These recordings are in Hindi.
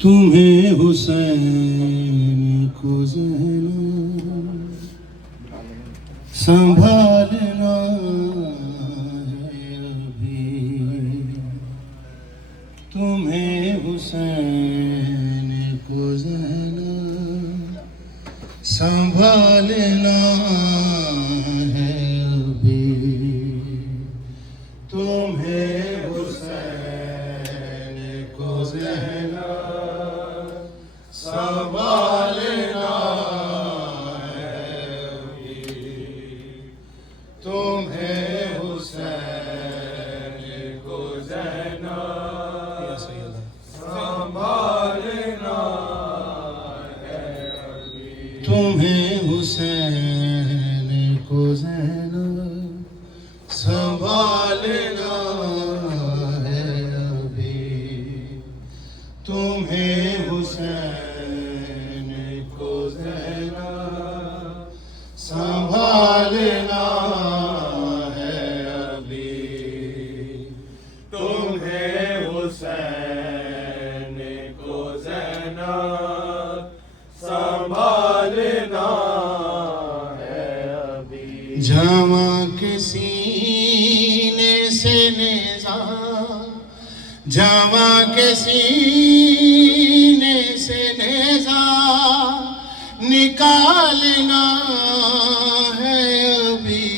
तुम्हें हुसैन को ज़ैनब संभालना है अभी, तुम्हें हुसैन को ज़ैनब संभालना है अभी, तुम्हें हुसैन को ज़ैनब संभालना है अभी, तुम्हें हुसैन को ज़ैनब संभालना है अभी, तुम्हें हुसैन को ज़ैनब संभालना है अभी, तुम्हें हुसैन को ज़ैनब संभालना है अभी, तुम्हें हुसैन को ज़ैनब संभालना है अभी। जमा के सीने से नेज़ा, जमा के सीने से नेज़ा निकालना है अभी,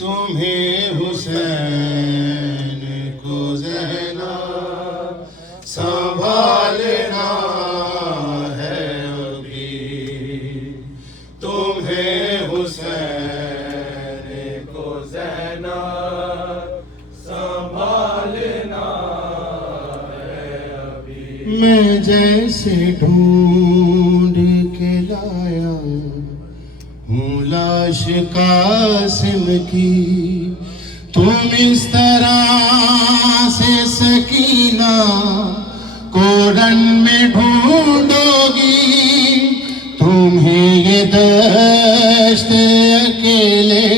तुम्हें हुसैन को ज़ैनब संभालना है अभी, तुम्हें हुसैन को ज़ैनब संभालना है अभी। मैं जैसे ढूंढ के लाया हूँ लाश कासिम की, तुम इस तरह से सकीना को रन में ढूंढोगी, तुम्हें ये दश्त अकेले,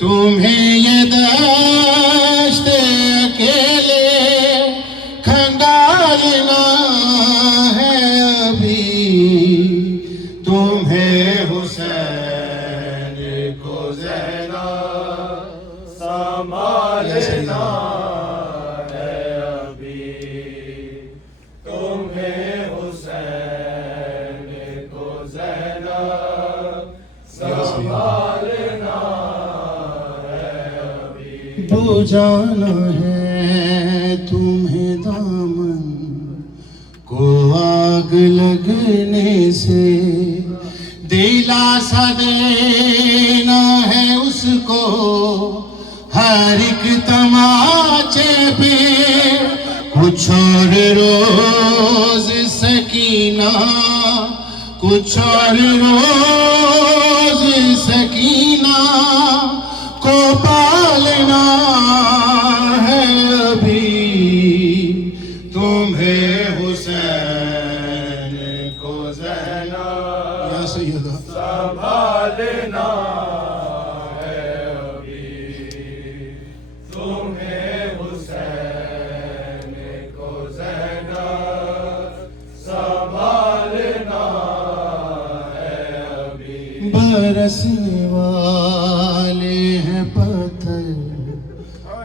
तुम्हें ये दश्त अकेले खंगालना है अभी, तुम्हें हुसैन को ज़ैनब संभालना है अभी, तुम्हें हुसैन को ज़ैनब संभालना है अभी। बुझाना है तुम्हें दामन को आग लगने से, दिलासा देना है उसको हर एक तमाचे पे, कुछ और रोज सकीना, कुछ और रोज सकीना को पालना है अभी, तुम्हें हुसैन को ज़ैनब या सैयदा संभालना है अभी, तुम्हें हुसैन को ज़ैनब संभालना है अभी। बरसने वाले हैं पत्थर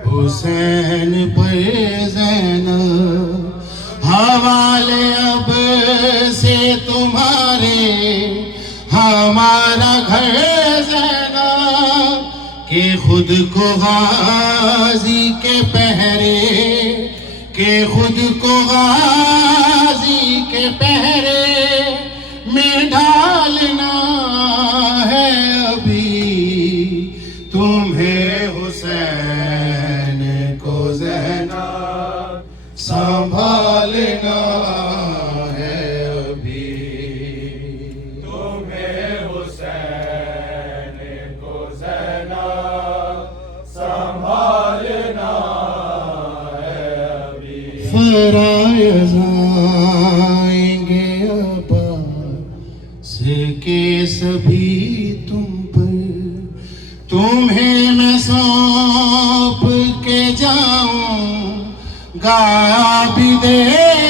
हुसैन पर ज़ैनब, हवाले अब से तुम्हारे हमारा घर ज़ैनब, के खुद को गाजी के पहरे, के खुद को गाजी के पहरे में ढालना है अभी, तुम्हें हुसैन को ज़ैनब संभालना है अभी, तुम्हें हुसैन को ज़ैनब संभालना है अभी। फराइज़ आएंगे अब्बास के सभी तुम पर, तुम्हें मैं गाया भी दे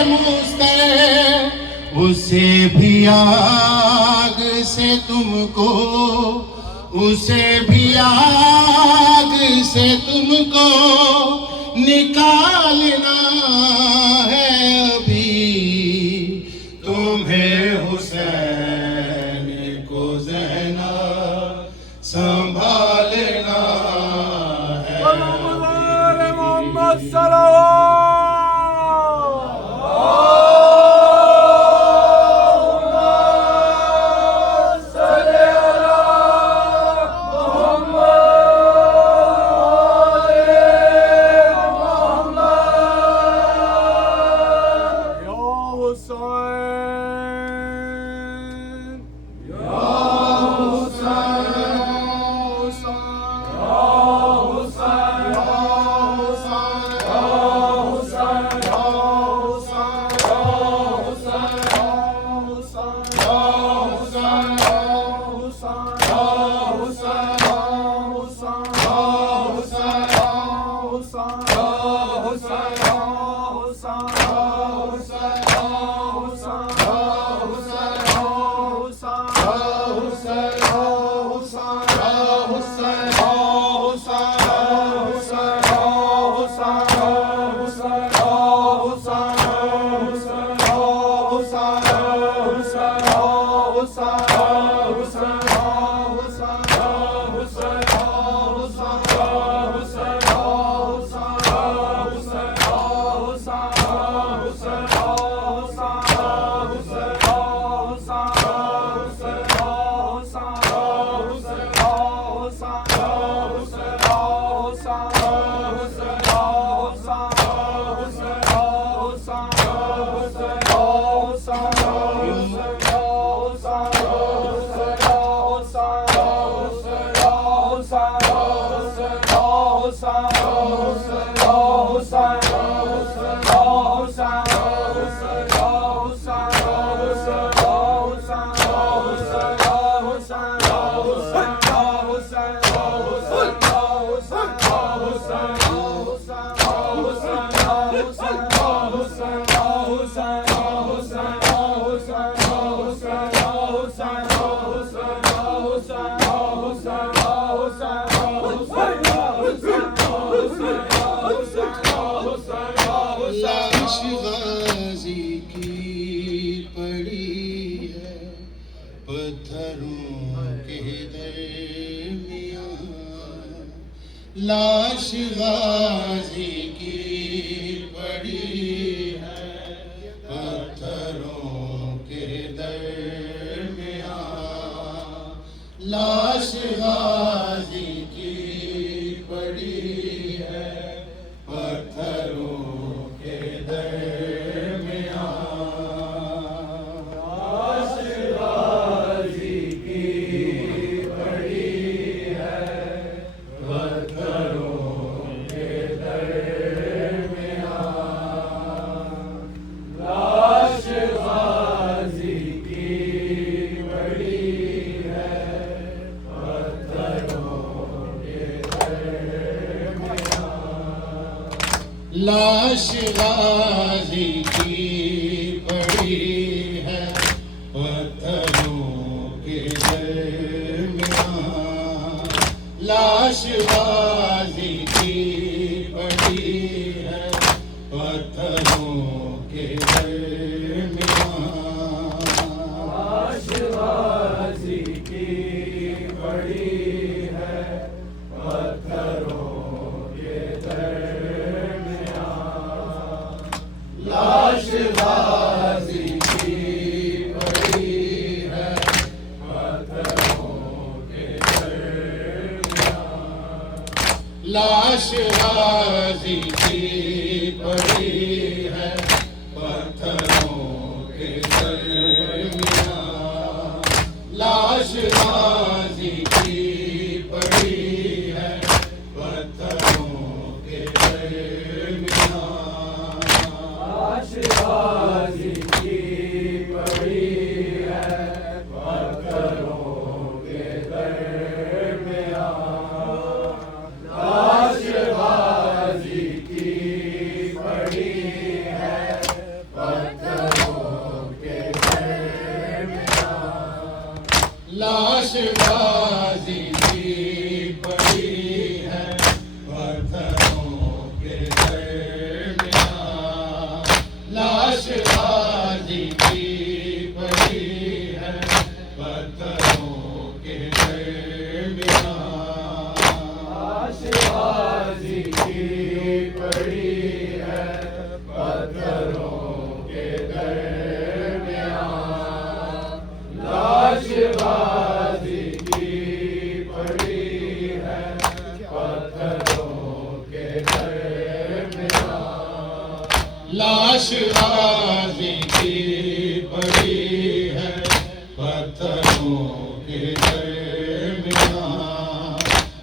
मुझसे उसे भी आग से तुमको, उसे भी आग से तुमको निकालना है अभी। तुम्हें हुसैन को ज़ैनब संभालना है। लाश गाजी की पड़ी है पत्थरों के दरमियां। लाश गाजी की पड़ी है पत्थरों के दरमियां। लाश गाजी की पड़ी है लाश गाजी की पड़ी है पत्थरों के दरमियां। लाश गाजी की पड़ी है पत्थरों के दरमियां। लाश गाजी की पड़ी है पत्थरों के लाश गाजी की पड़ी है पत्थरों के दरमियां। लाश गाजी की पड़ी है पत्थरों के दरमियां। लाश गाजी की पड़ी है पत्थरों के दरमियां। लाश गाजी की पड़ी है पत्थरों के दरमियां। लाश गाजी की पड़ी लाशबाजी की पड़ी है पत्थरों के दरमियां।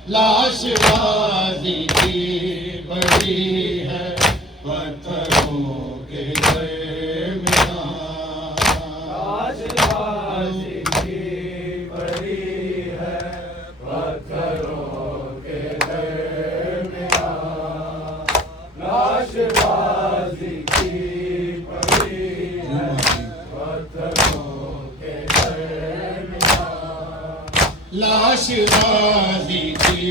लाशबाजी की पड़ी है पत्थरों के दरमियां। लाशबाजी की पड़ी है पत्थरों के दरमियां। लाशबाजी की पड़ी है पत्थरों के दरमियां। लाशबाजी की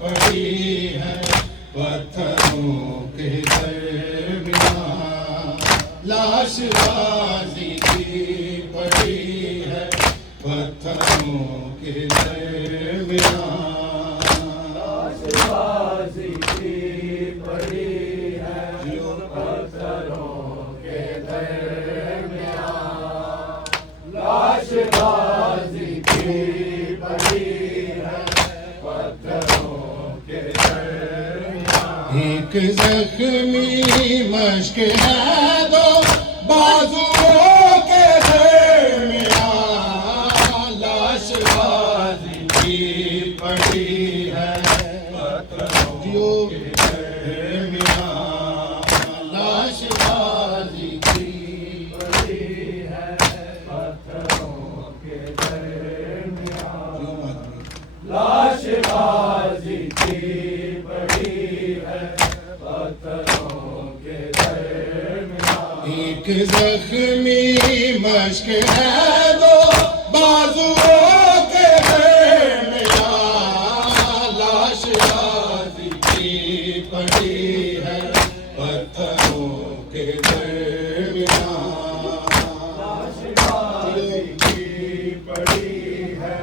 पड़ी है पत्थरों के दरमियां। लाशबाजी की पड़ी है पत्थरों के दरमियां। लाशबाजी की पड़ी है पत्थरों के दरमियां। लाशबाजी की पड़ी है पत्थरों के दरमियां। एक जख्मी मश्क है दो बाजुओं के दरमियां। लाशबाजी की पड़ी है पत्थरों के दरमियां। लाशबाजी की पड़ी है पत्थरों के दरमियां। लाशबाजी की पड़ी है पत्थरों के दरमियां। एक जख्मी मश्क है दो बाजुओं के दरमियां। लाशबाजी की पड़ी है पत्थरों के दरमियां। लाशबाजी की पड़ी है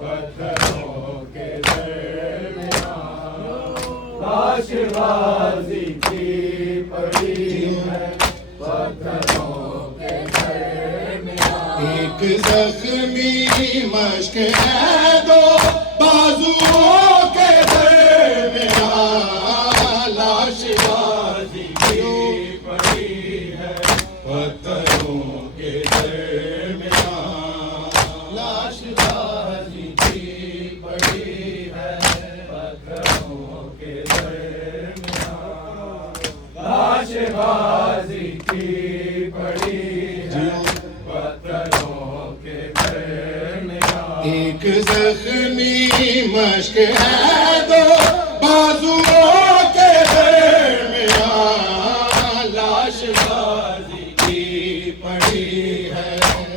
पत्थरों के दरमियां। लाशबाजी की पड़ी है पत्थरों के दरमियां। एक जख्मी मश्क है दो बाजुओं के दरमियां। लाशबाजी की पड़ी है पत्थरों के दरमियां। लाशबाजी की पड़ी है पत्थरों के दरमियां। लाशबाजी की पड़ी है पत्थरों के दरमियां। एक जख्मी मश्क है दो बाजुओं के दरमियां। लाशबाजी की पड़ी है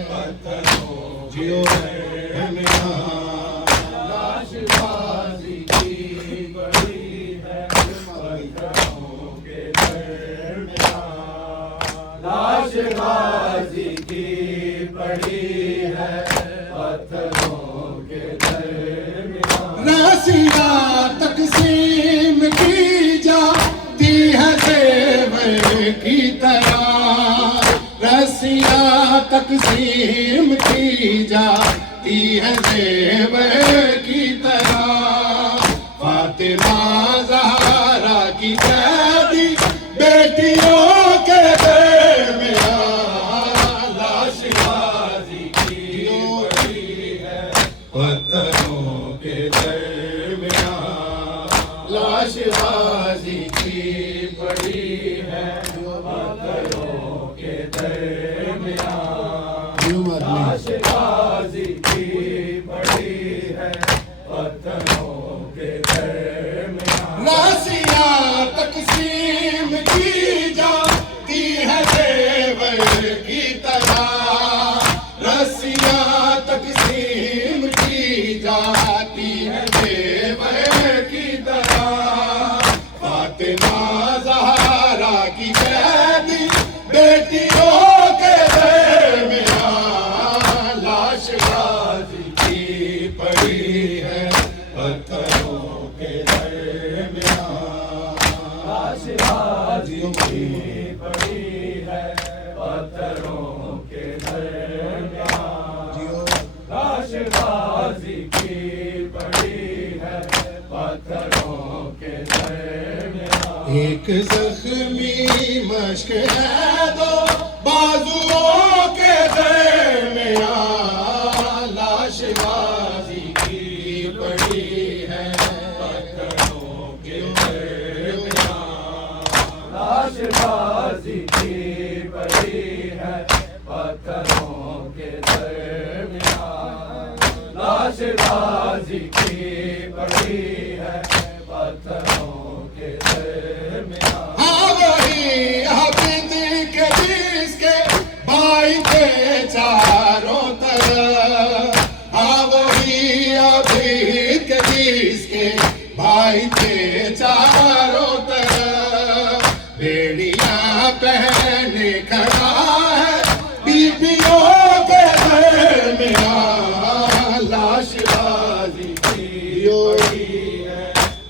पत्थरों के दरमियां। लाशबाजी की पड़ी है पत्थरों के दरमियां। लाशबाजी की पड़ी है पत्थरों के दरमियां। रसिया तकसीम की जाती है जेवर की तरह। रसिया तकसीम की जाती है जेवर की तरह। फातिमा ज़हरा की कैदी बेटियों के दरमियां। लाशबाजी की पड़ी है पत्थरों के दरमियां। लाशबाजी की पड़ी है पत्थरों के दरमियां। दरमियां। लाशबाजी की पड़ी है पत्थरों के दरमियां। रसिया तकसीम की जाती है जेवर की तरह। रसिया तकसीम की जाती है जेवर की तरह। फातिमा ज़हरा की कैदी बेटियों के दरमियां। लाशबाजी की पड़ी है पत्थरों के दरमियां। लाशबाजी की पड़ी है पत्थरों के दरमियां। लाशबाजी की पड़ी है पत्थरों के दरमियां। एक जख्मी मश्क है दो बाजुओं के दरमियां लाशबाजी की पड़ी है पत्थरों के दरमियां लाशबाजी की पड़ी है पत्थरों के दरमियां लाशबाजी की पड़ी है पत्थरों के दरमियां हाँ वही आबिद के जिसके भाई थे चारों तरफ हाँ वही आबिद के जिसके भाई थे चारों तरफ बेड़ियां पहने खड़ा है बीबियों के दरमियां लाशबाजी की होई है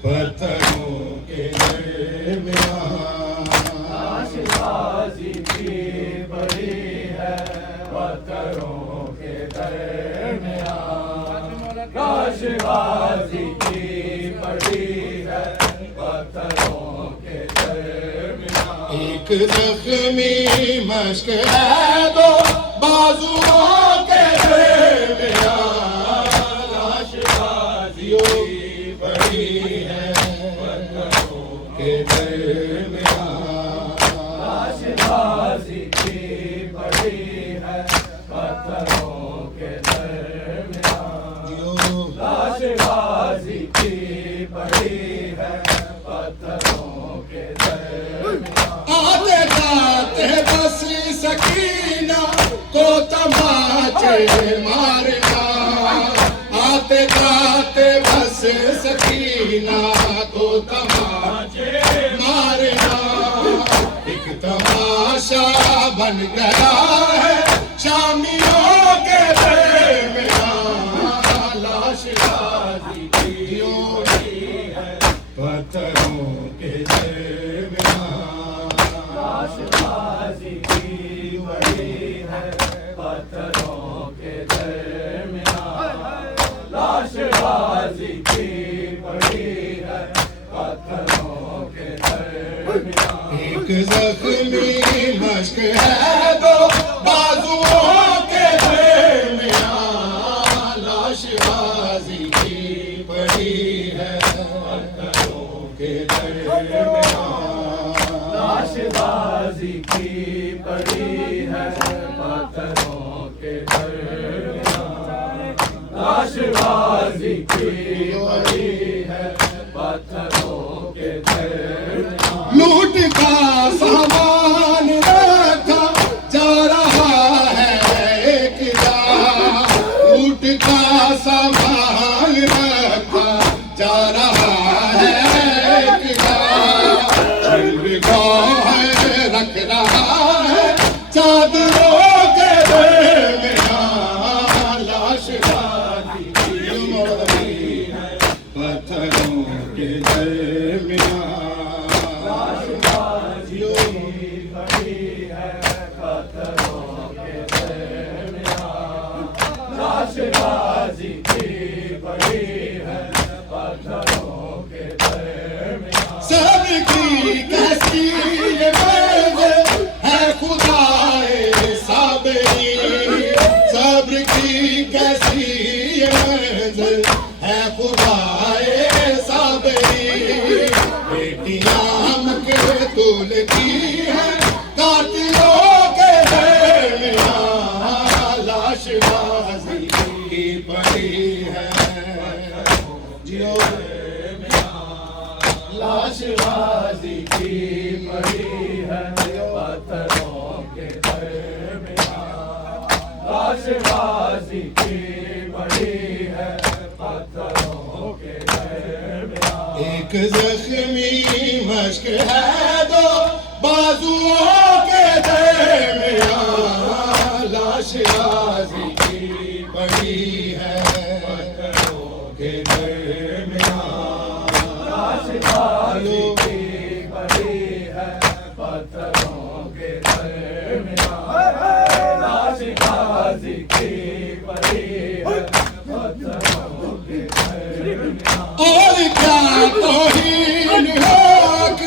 पत्थरों के दरमियां लाशबाजी की पड़ी है पत्थरों के दरमियां लाशबाजी की पड़ी है पत्थरों के दरमियां एक जख्मी मश्क है दो बाजुओं के दरमियां लाशबाजी पड़ी है पत्थरों के दरमियां लाशबाजी की पड़ी है पत्थरों के दरमियां लाशबाजी की पड़ी है पत्थरों के दरमियां आते जाते बस सकीना को तमाचे मारना आते जाते बस सकीना को तमाचे मारना एक तमाशा बन गया है शामियों के दरमियां लाशबाजी की होई है पत्थरों के दरमियां लाशबाजी की पड़ी है पत्थरों के दरमियां लाशबाजी की पड़ी है पत्थरों के दरमियां एक जख्मी मश्क है दो बाजुओं के दरमियां लाशबाजी की पड़ी है पत्थरों के दरमियां लाशबाजी की पड़ी है पत्थरों के दरमियां लाशबाजी की पड़ी है पत्थरों के दरमियां लूट का सामान रखा जा रहा है एक जा लूट का सामान रखा जा रहा है एक जा रख रहा है चादरों के दरमियां लाशबाजी की है पत्थरों के दरमियां लाशबाजी की पड़ी है पत्थरों के दरमियां लाशबाजी की पड़ी है पत्थरों के दरमियां सब्र की कैसी ये मंजिल है खुदाए साबरी सब्र की कैसी ये मंजिल है खुदाए साबरी बेटियां मकतूल की है कातिलों के दरमियां लाशबाजी की पड़ी है जियो लाशबाजी की पड़ी है पत्थरों के दरमियां लाशबाजी की पड़ी है पत्थरों के दरमियां एक जख्मी मश्क है दो बाजुओं के दरमियां लाशबाजी की पड़ी है पत्थरों के दरमियां लाशबाजी की पड़ी है पत्थरों के दरमियां लाशबाजी की पड़ी है पत्थरों के दरमियां और क्या तौहीन हक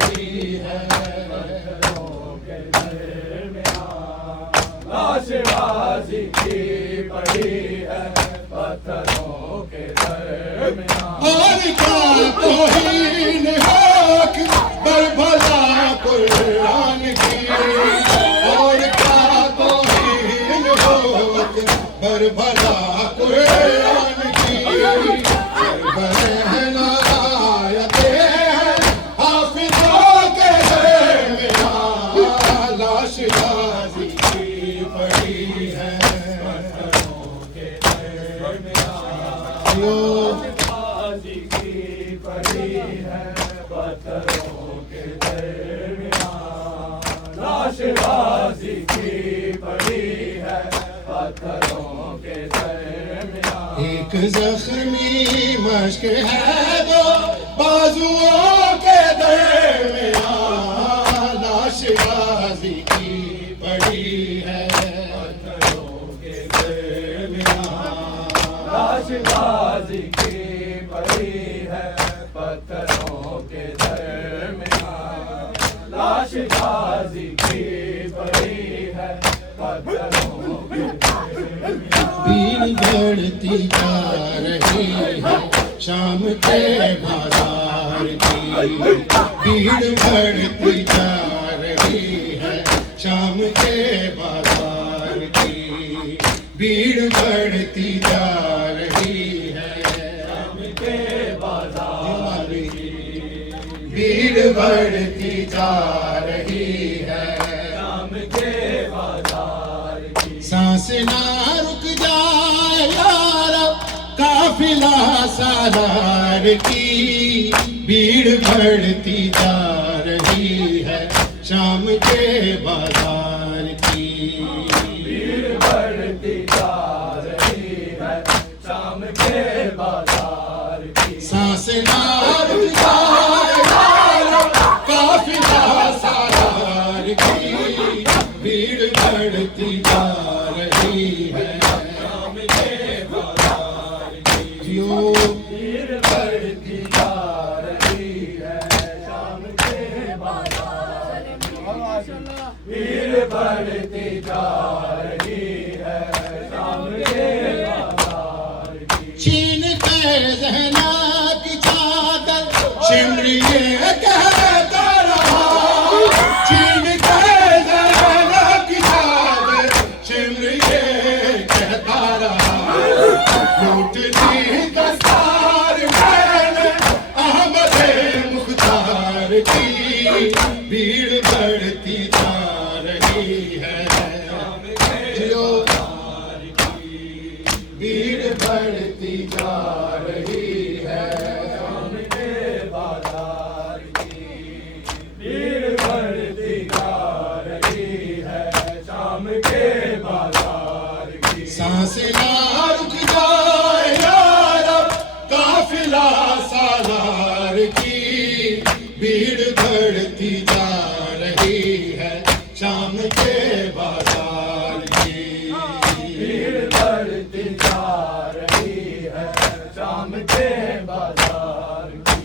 पड़ी है पत्थरों के दरमियां, लाश गाजी की पड़ी है पत्थरों के दरमियां। और क्या तौहीन हक बरभला कुरान की, और क्या तौहीन हक बरभला कुरान की। बहना आयते हैं हाफिजों के दरमियां, लाश गाजी की पड़ी है पत्थरों के दरमियां, गाजी की पड़ी है पत्थरों के दरमियां, लाश गाजी की पड़ी है पत्थरों के दरमियां। एक जख्मी मश्क है दो बाजुओं के दरमियां, लाश गाजी की पड़ी है पत्थरों के दरमियां, लाश गाजी की पड़ी है पत्थरों के दरमियां, लाश गाजी की पड़ी है पत्थरों के दरमियां। भीड़ बढ़ती जा रही है शाम के बाजार की, भीड़ बढ़ती जा रही है शाम के बाजार की, भीड़ बढ़ती जा रही है शाम के बाजार की, भीड़ बढ़ती जा रही है शाम के बाजार की। सांस ना रुक जाए यार काफिला सालार की, भीड़ बढ़ती जा रही है शाम के बाजार की, भीड़ बढ़ती जा रही है शाम के बाजार की। सांस ना रुक जाए यार काफिला सालार की, भीड़ बढ़ती जा रही है शाम के बाजार की, जियो भीड़ बढ़ती जा रही है शाम के बाजार की, भीड़ बढ़ती जा रही है शाम के बाजार की। छीन के जहना की चादर शिमरिए कहता रहा, छीन के जहना की चादर शिमरिए कहता रहा, लूट दी दस्तार मैंने अहमद मुख्तार की, भीड़ बढ़ती जा रही है जियो, भीड़ बढ़ती जा रही है शाम के बाजार की, भीड़ बढ़ती जा रही है शाम के बाजार की। सांस ना रुक जाए यार काफिला सालार की, भीड़ बढ़ती जा रही है शाम के बाजार की, भीड़ बढ़ती जा रही है शाम के बाजार की,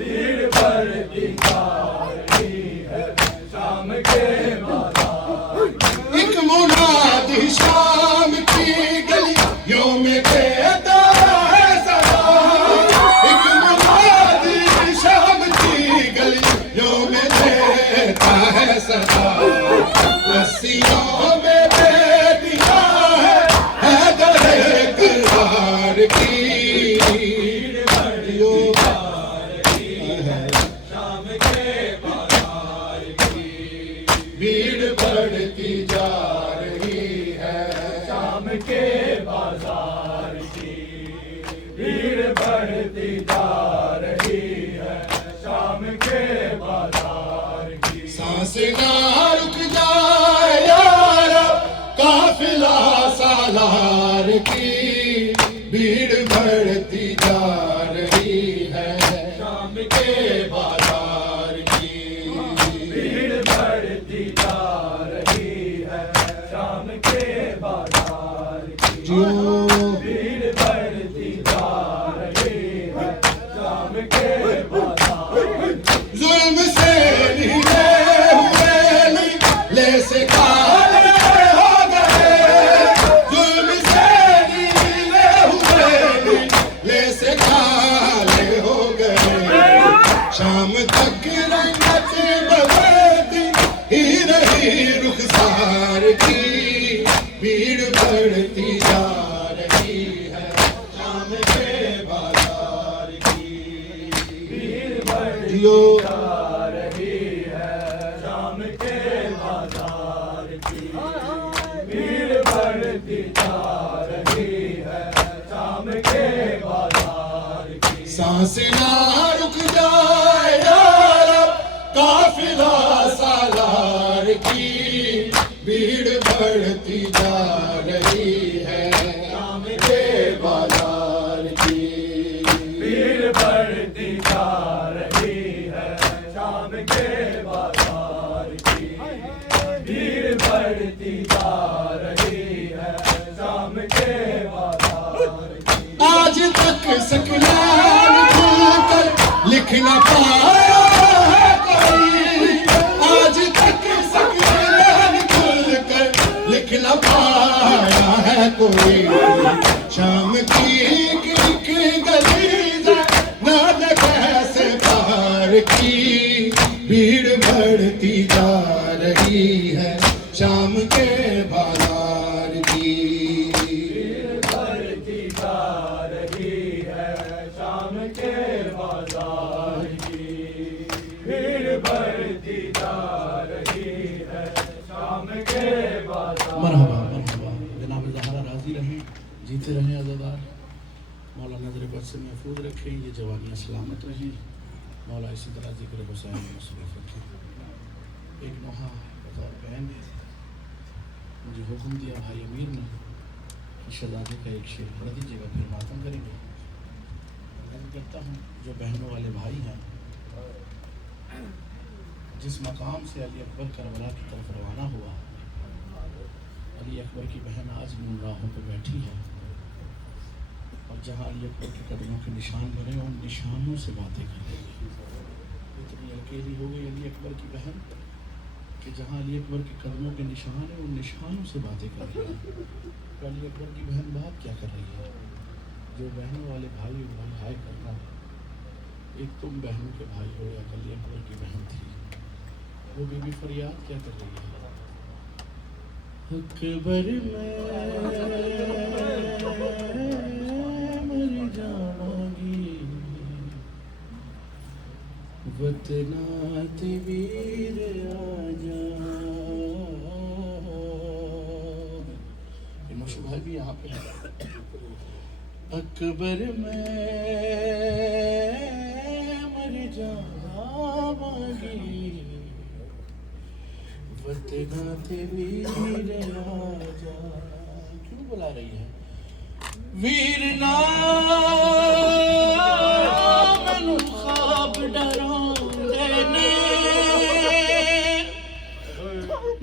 भीड़ बढ़ती जा रही है शाम के बाजार की। एक मुनादी शाम की गलियों में देता है सदा, एक मुनादी शाम की गलियों में देता है सदा, रस्सियों में दे दिया है दरे करार की, भीड़ बढ़ती जा रही है शाम के बाजार की, भीड़ बढ़ती जा रही है शाम के बाजार की, भीड़ बढ़ती जा रही है शाम के बाजार की। सांस ना रुक जाए यार काफिला सालार की, भीड़ बढ़ती जा रही है शाम के बाजार की, भीड़ बढ़ती जा रही है शाम के बाजार की, जियो भीड़ बढ़ती जा रही है शाम के बाजार की। जुल्म सांस ना रुक जाए यारा, काफिला सालार की भीड़ बढ़ती जा रही है शाम के बाजार की। भीड़ बढ़ती जा रही है शाम के बाजार की। भीड़ बढ़ती जा रही है शाम के बाजार की। आज तक सकलान खुलकर लिख न पाया है कोई, आज तक सकलान खुलकर लिख न पाया है कोई। शाम की एक गली ना कैसे पार की भीड़ बढ़ती जा रही है शाम के बाजार की। भीड़ बढ़ती जा रही है शाम के बाजार की। भीड़ बढ़ती जा रही है शाम के बाजार। मरहबा मरहबा जनाब ज़हरा राज़ी रहें, जीते रहें अज़ादार। मौला नज़र बद से महफूज रखें, ये जवानियाँ सलामत रहें। मौला इसी तरह ज़िक्र हुसैन में मसरूफ़ रखें। एक नोहा बतौर बहन मुझे हुक्म दिया भाई अमीर ने कि शहज़ादे का एक शेर पढ़ दीजिएगा, फिर मातम करेंगे। मैं करता हूँ जो बहनों वाले भाई हैं, जिस मकाम से अली अकबर करबला की तरफ रवाना हुआ, अली अकबर की बहन आज भी उन राहों पर बैठी है और जहाँ अली अकबर के कदमों के निशान बने उन निशानों से बातें कर रही है। इतनी अकेली हो गई अली अकबर की बहन कि जहाँ अली अकबर के कदमों के निशान है उन निशानों से बातें कर रही है। तो अली अकबर की बहन बात क्या कर रही है? जो बहनों वाले भाई भाई हाय करना, एक तुम बहनों के भाई हो या अली अकबर की बहन थी, वो बीबी फरियाद क्या कर रही है? अकबर मर जावांगी वतनात वीर आजा। मुशु भाई भी यहाँ पे है। अकबर में मर जावांगी वतनात वीर आजा। क्यों बुला रही है? वीर ना मैनू ख्वाब डरांदे ने,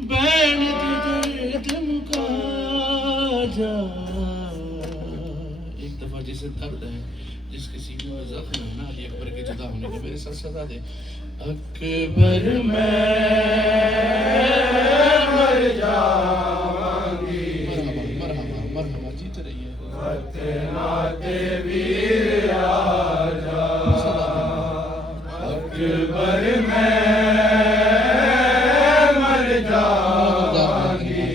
बैन दी दर्द मुका जा। एक दफा जिसे दर्द है, जिसके सीने में जख्म है ना, अली अकबर के जुदा होने के, मेरे साथ सदा दे। अकबर मैं मर जावांगी मरहबा मरहबा जीते रहिए। वतनाते वीर आजा। अकबर मैं मर जावांगी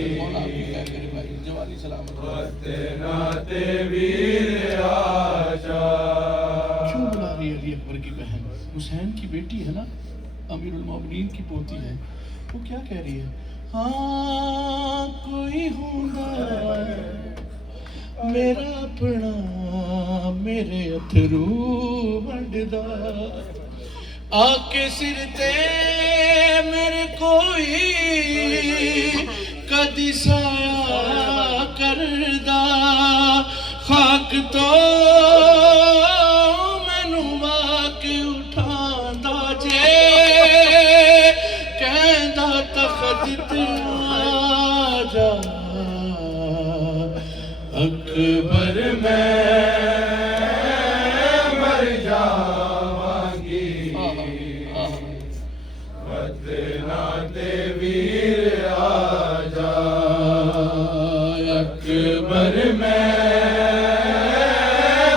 जवानी सलामत। वतनाते वीर आजा। क्यों बुला रही है अली अकबर की बहन? हुसैन की बेटी है ना, अमीरुल मोमिनीन की पोती है। वो क्या कह रही है? हाँ कोई होगा मेरा अपना मेरे अथरू वंडदा, आके सिर ते मेरे कोई कदी साया करदा। खाक तो मैनू वाक उठांदा जे, कहंदा तख्त आजा। अकबर मैं मर जावांगी वतनाते वीर आजा। अकबर मैं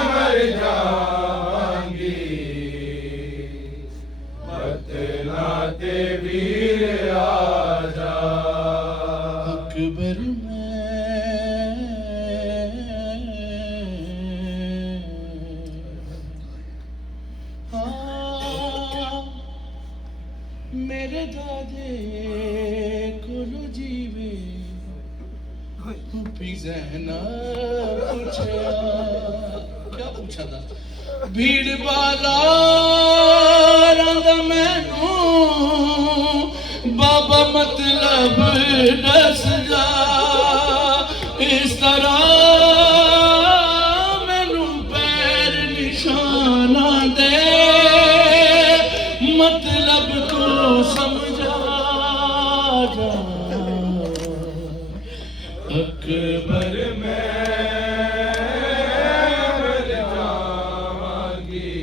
मर जावांगी वतनाते वीर आजा। अकबर में हाँ मेरे दादे को जीवे पी जहना पूछा। क्या पूछा था? भीड़ बाला रंग मैनू बाबा मतलब दस जा इस तरह मैनू पैर निशाना दे मतलब तो समझा जा अकबर में मर जावांगी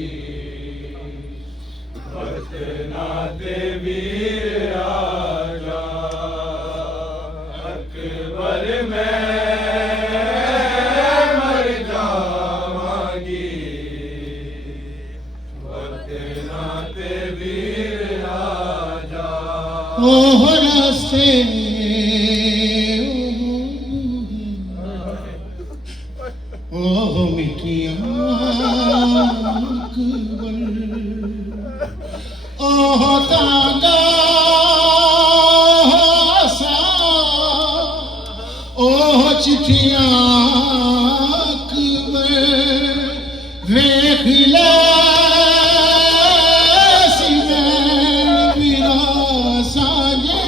बतना ते वीर आजा अकबर में मर जावांगी बतना ते वीर आजा ओह रास्ते ओह मिठिया अकबर ओह तांगा सा ओह चिट्ठियां अकबर वेख ले सी मैं मेरा साजे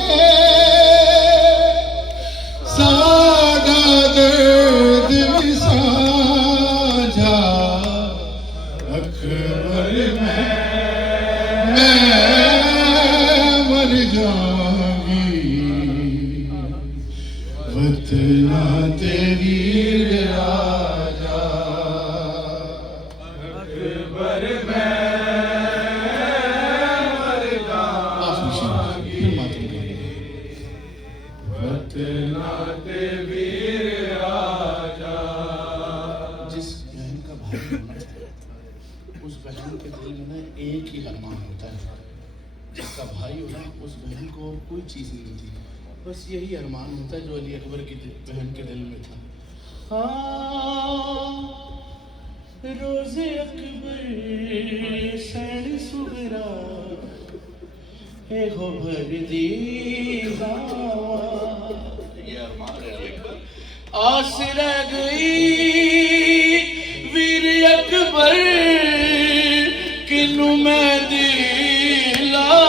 साड़ा दर्द विसाजा अकबर में मर जाऊंगी वतना तेरी राजा अकबर में मर जावांगी बतना ते वीर आजा जिस बहन का भाई होना चाहिए उस बहन के दिल में ना एक ही अरमान होता है जिसका भाई होना उस बहन को और कोई चीज़ नहीं होती बस यही अरमान होता है जो अली अकबर की बहन के दिल में था हाँ रोज़े अकबर सैन सुगरा हे हो भर दी ये अरमान है अली अकबर आस रह गई वीर अकबर किनू मैं दिलावां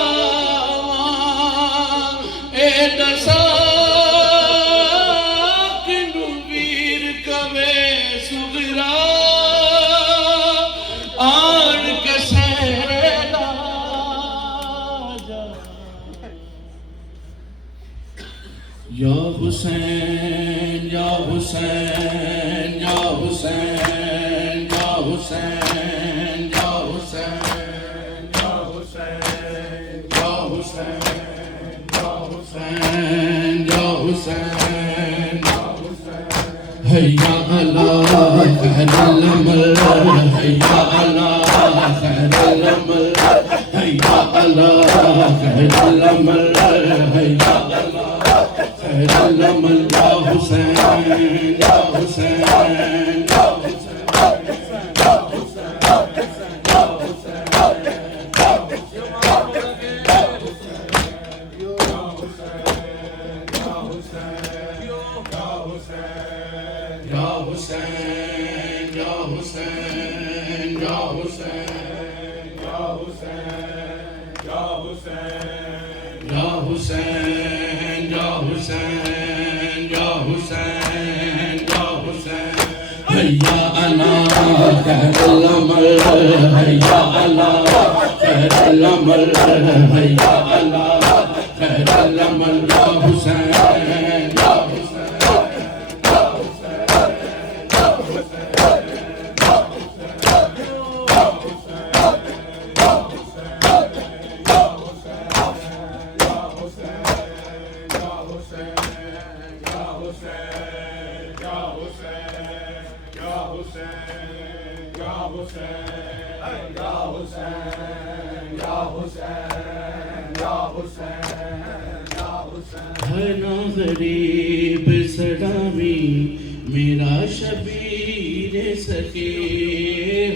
ए दसा किनू वीर कवे सुगरा आन के सहला जा या हुसैन या हुसैन या हुसैन या हुसैन या हुसैन या हुसैन या हुसैन या हुसैन या हुसैन हैया अला खैरल अमल हैया अला खैरल अमल हैया अला खैरल अमल हैया अला खैरल अमल या हुसैन या हुसैन या हैया अला खैरल अमल हैया अला खैरल अमल हैया अला खैरल अमल या हुसैन या है ना गरीब सडावी मेरा शबीर सके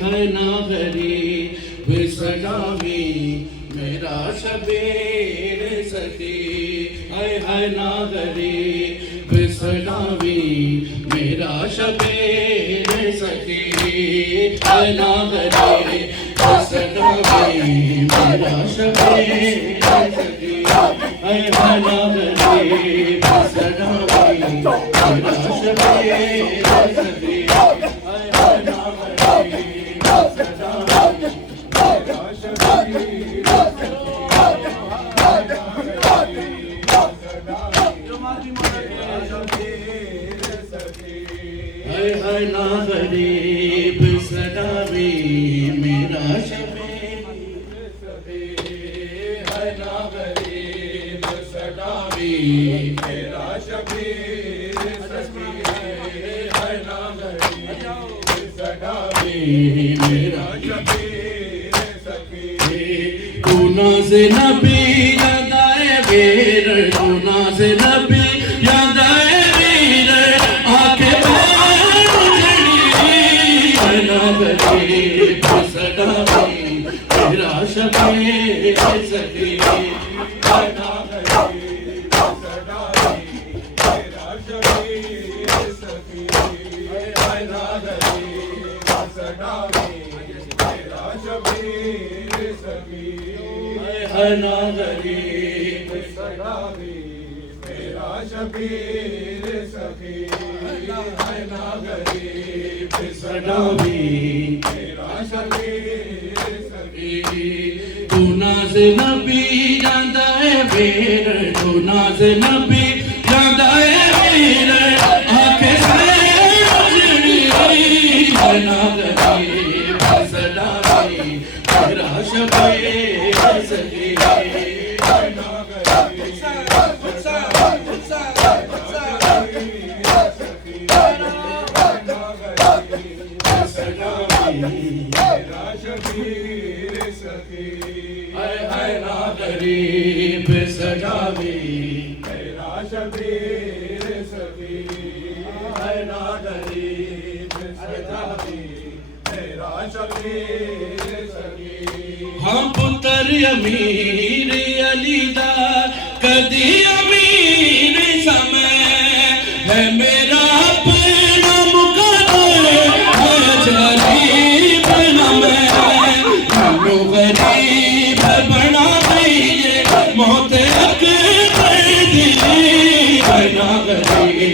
है ना गरीब सडावी मेरा शबीर सके है ना गरीब सडावी मेरा शबीर सखी है नागरी बसडावी मेरा शबीर सखी है नागरी बसडावी मेरा शबीर सखी है नागरी बसडावी मेरा शबीर है ना गरीब सदावी मेरा शबीर है ना गरीब सदावी मेरा शबीर है ना गरीब सदावी मेरा शबीर तू नाज़ नबी यादाए वीर तू नाज़ नबी यादाए वीर आके मेरा शबीर सखी है नागरी बसडावी मेरा शबीर सखी है नागरी बसडावी मेरा शबीर सखी है नागरी बसडावी मेरा शबीर सखी है नागरी बसडावी मेरा शबीर सखी तू नाज़ नबी जांदा है वीर तू नाज़ नबी जांदा है वीर आके सजनी है नागरी बसडावी मेरा शबीर सखी है नागरी मेरा शबीर सखी है नागरी बसडावी मेरा शबीर सखी है नागरी बसडावी मेरा शबीर सखी हाँ पुत्र अमीर अली दा कदी अमीर समय है मेरा अपना मुकद्दर है गरीब न मैं गरीब बना दीजिए मौत अकबर दी है नागरी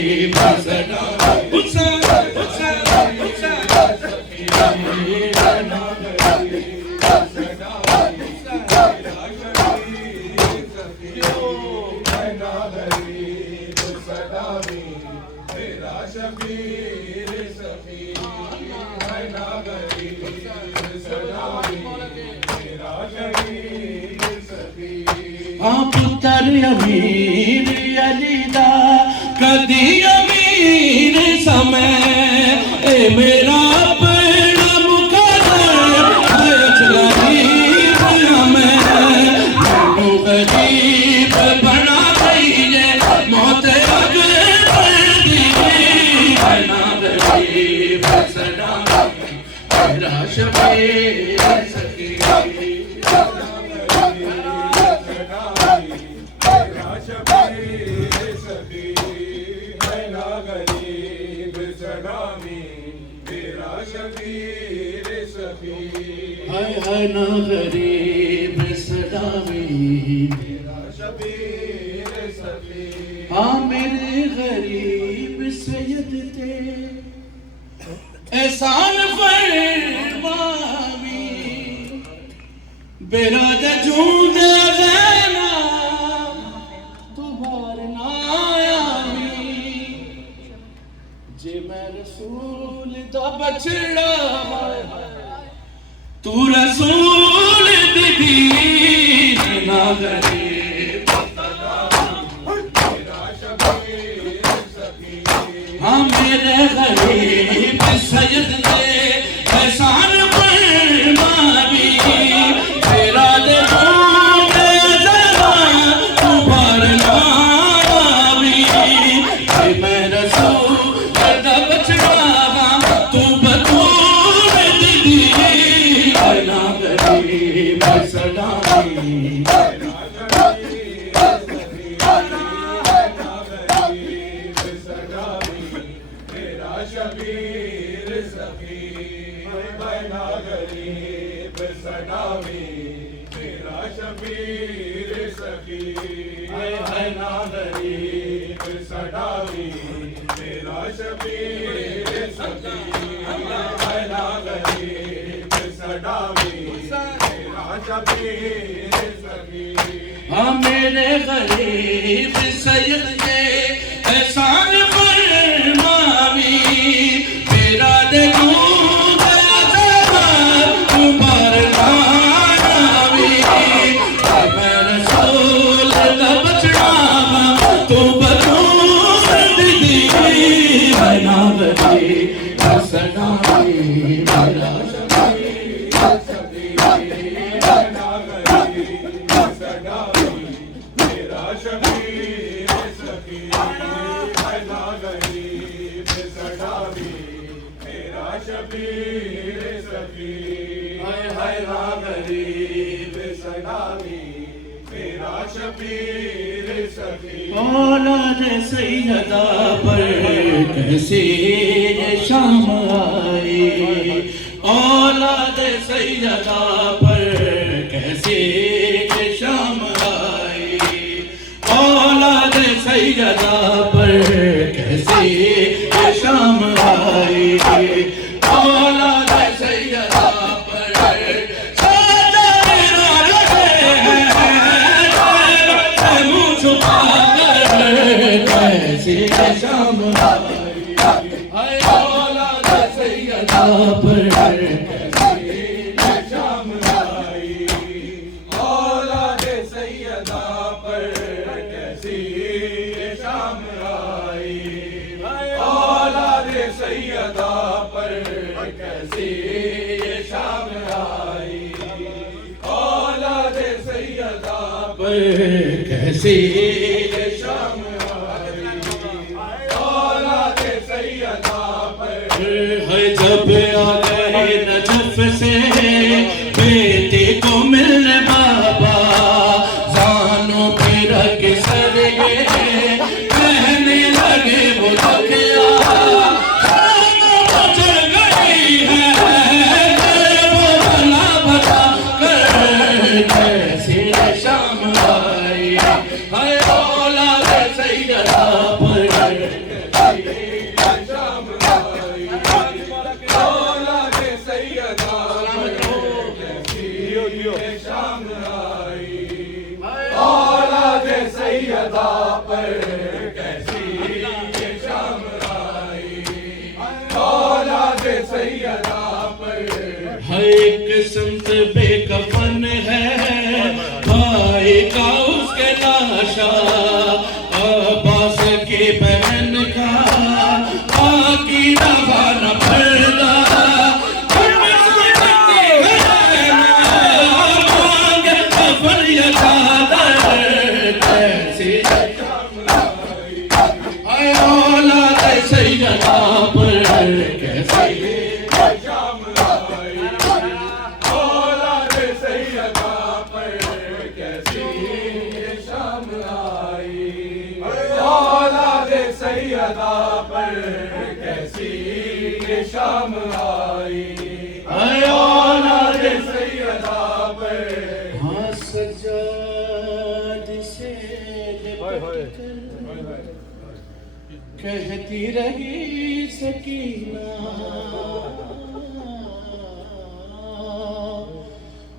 बसडावी मेरा शबीर सखी है नागरी बसडावी मेरा शबीर सखी हाँ पुत्र अमीर अली दा कदी अमीर समय ए मेरा अपना मुकद्दर है गरीब मैं गरीब बना दीजिए मौत अकबर दी है नागरी बसडावी मेरा शबीर सखी मेरा शबीर सखी है नागरी बसडावी मेरा शबीर सखी है नागरी बसडावी मेरा शबीर सखी हाँ मेरे गरीब सैयद ते एहसान फरमावी बेरा जूदे देना तुबार ना आवी जे मैं रसूल दा बछड़ा तू रसूल दी दीन नागरी हाँ मेरे गरीब सैयद ने एहसान फरमावी तेरा दे घूमे ज़रा तू बार ना आवी मैं रसूल दा बछड़ा तू बतूल दी है नागरी बसडावी शबीर ना गरीब सडावी मेरा शबीर सखी है ना गरीब सडावी मेरा शबीर सखी हाँ मेरे गरीब सैयद के एहसान फरमावी मेरा दे शबीर सखी हाय ना गरीब सडावी मेरा शबीर सखी औलाद सैयदा पर कैसे ये शाम आई औलाद सैयदा पर कैसे ये शाम आई औलाद सैयदा पर कैसे ये शाम आई औलाद सैयदा पर मुँह छुपा कैसे शाम आई औलाद सैयदा पर कैसी शाम आई औलाद सैयदा पर कैसी शाम आई औलाद सैयदा पर कैसी शाम आई औलाद सैयदा पर कैसे शाम आई औलाद सैयदा पर है जब आ गए नजफ से बेटे को मिलने बाबा जानों पे रख सर गए कहने लगे वो लगिया चल गई है वो भला भला कर कैसे शाम आई है औलाद सैयदा पर शाम आई औलाद सैयदा कैसी शाम आई औलाद सैयदा पर कैसी शाम आई औलाद सैयदा पर हर एक संत बेकफन है भाई का उसके लाशा अब्बास की बहन का बाकी दफा न पर्दा मांगे कफन या चादर कैसे आए औलाद सैयदा पर कैसे शाम आई औलाद सैयदा पर कैसी शाम आई औलाद सैयदा पर कैसी शाम आई औलाद सैयदा पर हाँ सजाद से लिपट कर कहती रही सकीना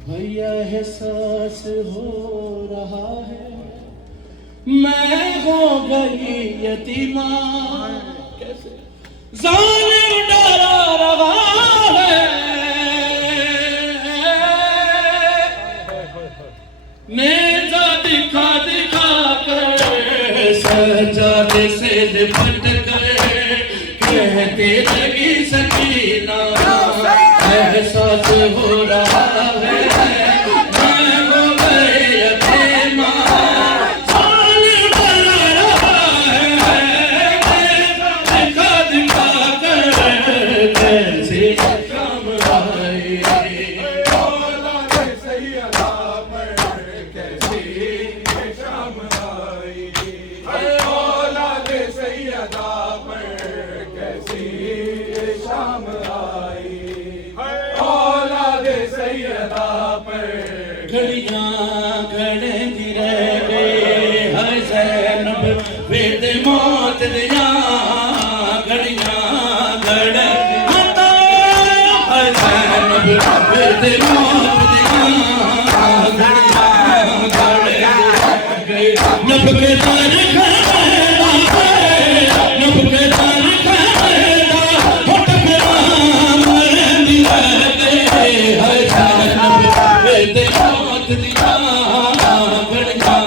भैया एहसास हो रहा है मैं हो गई यतीमा कैसे जालिम डरा रहा है नेज़ा दिखा दिखा कर सजादे से लिपट कर कहते लगी सकीना एहसास हो रहा है मैं हो गई यतीमा जालिम डरा रहा है नेज़ा दिखा दिखा कर कैसे शाम आई औलाद सैयदा पर कैसी शाम आई औलाद सैयदा पर कैसी वेद मौत दिया घड़ियां घड़ आता है जैनब वेद मौत दिया घड़ियां घड़ नब के दर खड़ा नब के दर खड़ा होठ मेरा मरंदी है जैनब वेद मौत दिया घड़ियां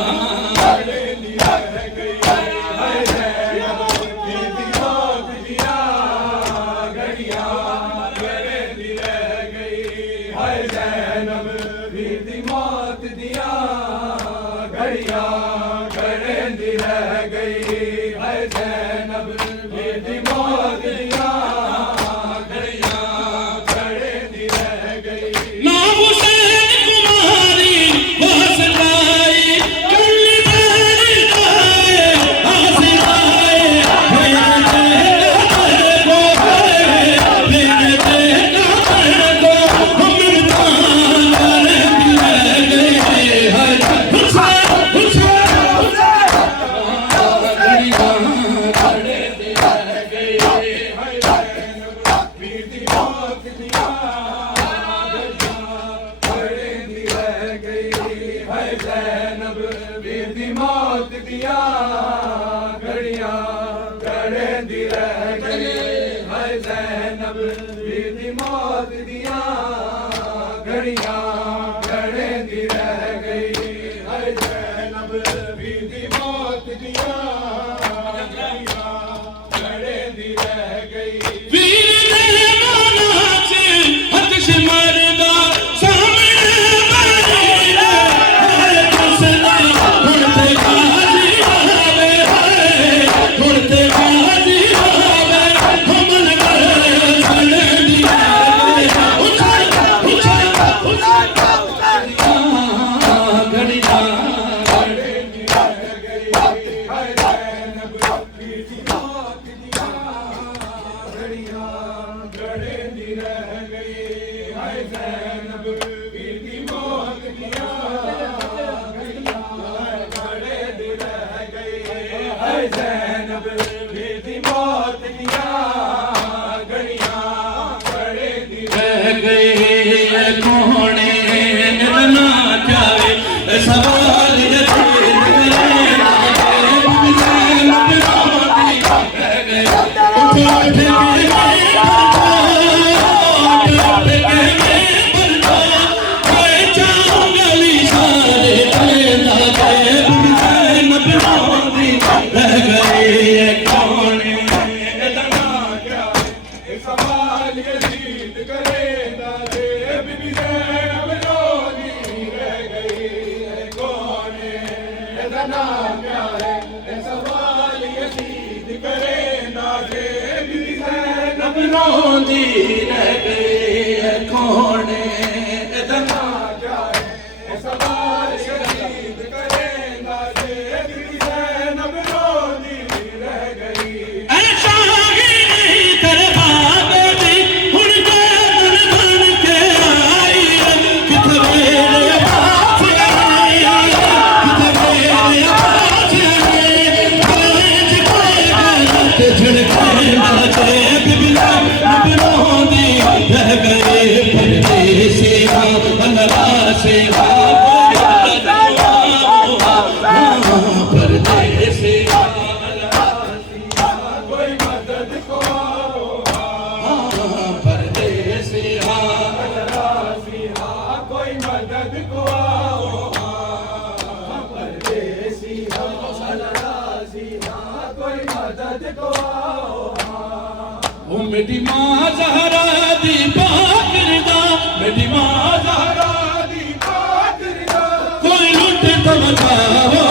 मेरी माँ ज़हरा दी पाकिरदा मेरी माँ ज़हरा दी पाकिरदा कोई लुट तो बचाओ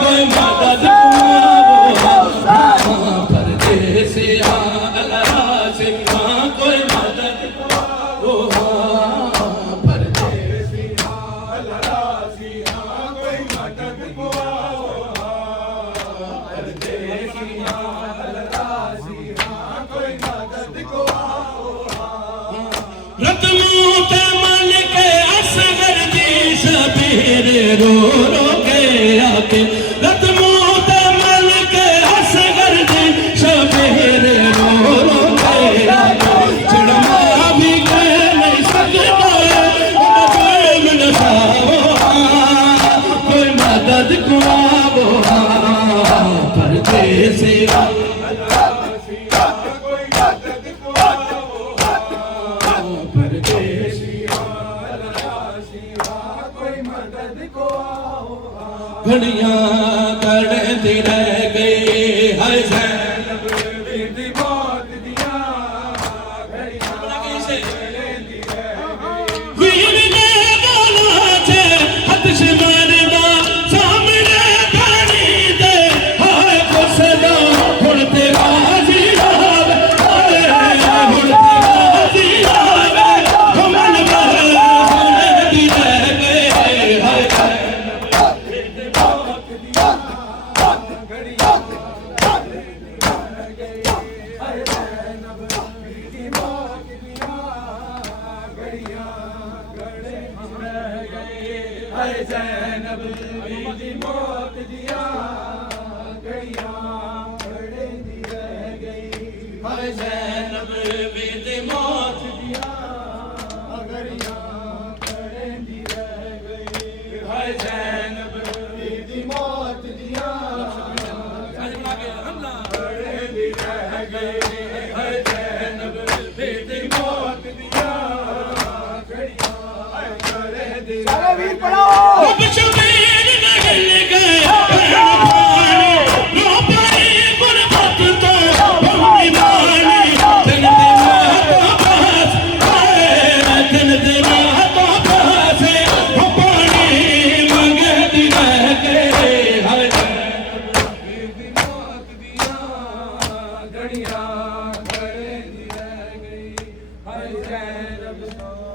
कोई मदद कराओ परदेसिया अल्लाह से कोई मदद कराओ परदेसिया अल्लाह से कोई मदद कराओ परदेसिया रत्नों के मन के असगर दी शबीर रो रो के आके रत्नों मदद को आवो परदेसी अलासिया कोई मदद को आओ परदेसिया अलासिया कोई मदद को आओ घड़ियां कड़ती रह गई हाय ज़ैनब बीती मौत दिया घड़ियां कड़ती रह गई वीर ने बोला छे हथ से मारदा सामने पानी दे हाय खुसदा हुण ते बाजी आवे हाय हुण ते बाजी आवे हमन बहने दी रह गए हाय बीती मौत दिया घड़ियां कड़ती रह गई हाय ज़ैनब बीती मौत दिया घड़ियां कड़ती रह गई हाय ज़ैनब बीती मौत दिया घड़ियां कड़ती रह गई हाय ज़ैनब बेद मौत दिया घड़ियां कड़ती रह गई हाय ज़ैनब बीती मौत दिया कड़ती रह गई हाय ज़ैनब बीती मौत दिया घड़ियां कड़ती रह गई अब शबीर निकल गए नो पानी गुरबत तो अपनी मानी दिन दिन तो पास पानी मंगे दी रह गए हाय बीती मौत दिया घड़ियां कड़ती रह गई हाय ज़ैनब